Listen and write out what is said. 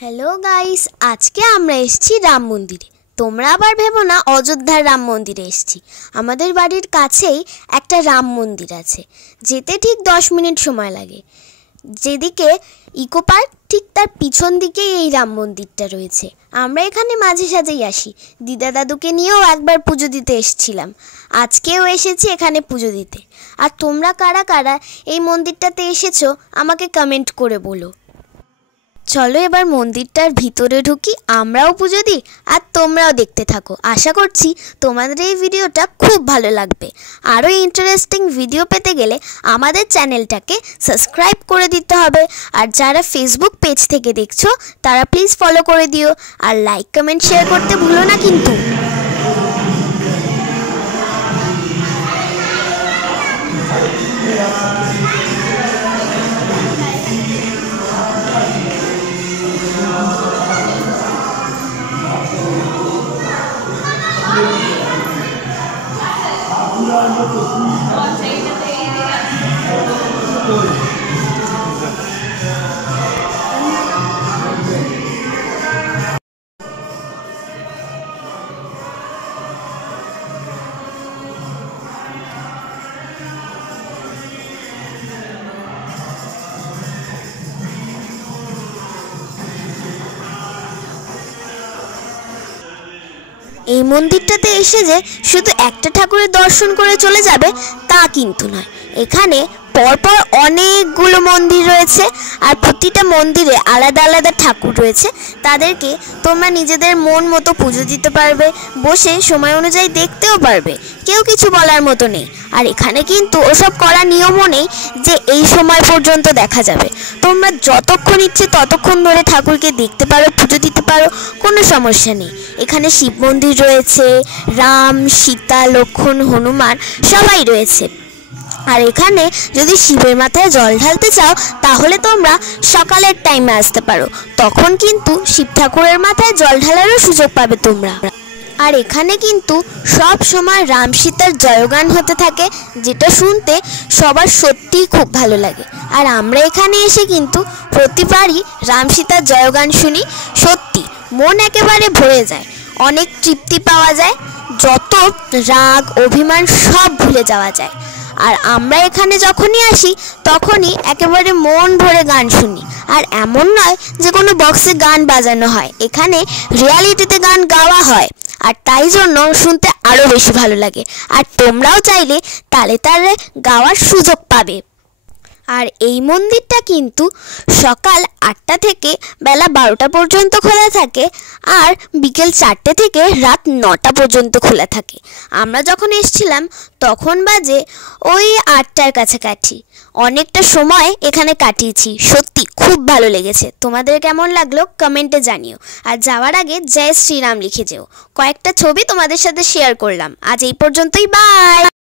Hello guys, আজকে আমরা এসেছি রাম মন্দিরে। তোমরা আবার ভেবো না অযোধ্যার রাম মন্দিরে এসেছি। আমাদের বাড়ির কাছেই একটা রাম মন্দির আছে, যেতে ঠিক 10 মিনিট সময় লাগে। যেদিকে ইকো পার্ক, ঠিক তার পিছন দিকেই এই রাম মন্দিরটা রয়েছে। আমরা এখানে মাঝে সাঝেই আসি। দিদা দাদুকে নিয়েও একবার পুজো দিতে এসেছিলাম, আজকেও এসেছি এখানে পুজো দিতে। আর তোমরা কারা কারা এই মন্দিরটাতে এসেছো আমাকে কমেন্ট করে বলো। চলো এবার মন্দিরটার ভিতরে ঢুকি, আমরাও পুজো দিই আর তোমরাও দেখতে থাকো। আশা করছি তোমাদের এই ভিডিওটা খুব ভালো লাগবে। আরও ইন্টারেস্টিং ভিডিও পেতে গেলে আমাদের চ্যানেলটাকে সাবস্ক্রাইব করে দিতে হবে। আর যারা ফেসবুক পেজ থেকে দেখছো তারা প্লিজ ফলো করে দিও, আর লাইক কমেন্ট শেয়ার করতে ভুলো না কিন্তু। এই মন্দিরটাতে এসে যে শুধু একটা ঠাকুরের দর্শন করে চলে যাবে তা কিন্তু নয়। এখানে পরপর অনেকগুলো মন্দির রয়েছে, আর প্রতিটা মন্দিরে আলাদা আলাদা ঠাকুর রয়েছে। তাদেরকে তোমরা নিজেদের মন মতো পুজো দিতে পারবে, বসে সময় অনুযায়ী দেখতেও পারবে, কেউ কিছু বলার মতো নেই। আর এখানে কিন্তু ওসব করার নিয়মও নেই যে এই সময় পর্যন্ত দেখা যাবে। তোমরা যতক্ষণ ইচ্ছে ততক্ষণ ধরে ঠাকুরকে দেখতে পারো, পুজো দিতে পারো, কোনো সমস্যা নেই। এখানে শিব মন্দির রয়েছে, রাম, সীতা, লক্ষ্মণ, হনুমান সবাই রয়েছে। আর এখানে যদি শিবের মাথায় জল ঢালতে চাও তাহলে তোমরা সকালের টাইমে আসতে পারো, তখন কিন্তু শিব ঠাকুরের মাথায় জল ঢালারও সুযোগ পাবে তোমরা। আর এখানে কিন্তু সব সময় রাম সীতার জয়গান হতে থাকে, যেটা শুনতে সবার সত্যিই খুব ভালো লাগে। আর আমরা এখানে এসে কিন্তু প্রতিবারই রাম সীতার জয়গান শুনি, সত্যি মন একেবারে ভরে যায়, অনেক তৃপ্তি পাওয়া যায়, যত রাগ অভিমান সব ভুলে যাওয়া যায়। আর আমরা এখানে যখনই আসি তখনই একেবারে মন ভরে গান শুনি। আর এমন নয় যে কোনো বক্সে গান বাজানো হয়, এখানে রিয়ালিটিতে গান গাওয়া হয়, আর তাই জন্য শুনতে আরও বেশি ভালো লাগে। আর তোমরাও চাইলে তালে তালে গাওয়ার সুযোগ পাবে। আর এই মন্দিরটা কিন্তু সকাল 8টা থেকে বেলা 12টা পর্যন্ত খোলা থাকে, আর বিকেল 4টে থেকে রাত 9টা পর্যন্ত খোলা থাকে। আমরা যখন এসেছিলাম তখন বাজে ওই 8টার কাছাকাছি। অনেকটা সময় এখানে কাটিয়েছি, সত্যি খুব ভালো লেগেছে। তোমাদের কেমন লাগলো কমেন্টে জানিও। আর যাওয়ার আগে জয় শ্রীরাম লিখে যেও। কয়েকটা ছবি তোমাদের সাথে শেয়ার করলাম। আজ এই পর্যন্তই, বাই।